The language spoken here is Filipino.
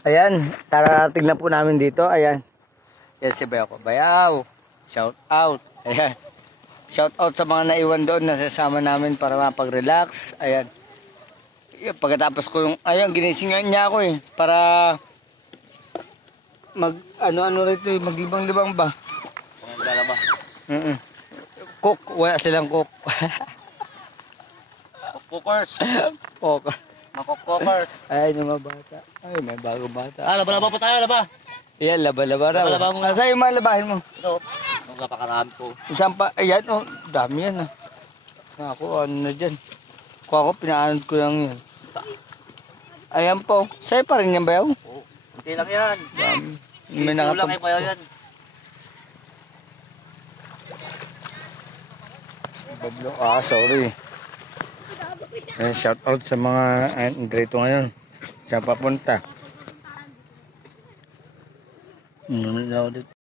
Ayan, tararating na po namin dito. Ayan. Yan si Bayaw ko. Bayaw, shout out. Ayan. Shout out sa mga naiwan doon na sasama namin para mapag-relax. Ayan. Pagkatapos ko yung, ayan, ginisingan niya ako eh. Para ano rito eh, maglibang-libang ba? Lalaba. Cook, wala silang cook. Cookers. Cook. Makok-cookers. Ay, yung mga bata. Ay, may bagong bata. Laba-laba po tayo, laba. Ayan, laba-laba raw. Laba-laba mo nga. Saan yung mga labahin mo? Ito. Napakarami po. Isang pa, ayan oh, dami yan ah. Ako, ano na dyan. Kung ako, pinaanod ko lang yan. Ayan po. Sa'yo pa rin yan ba yun? Oo. Hindi lang yan. Dami. May nakapag... lang kayo yan. Bablo, sorry. Shout out sa mga dito ngayon. Saan papunta?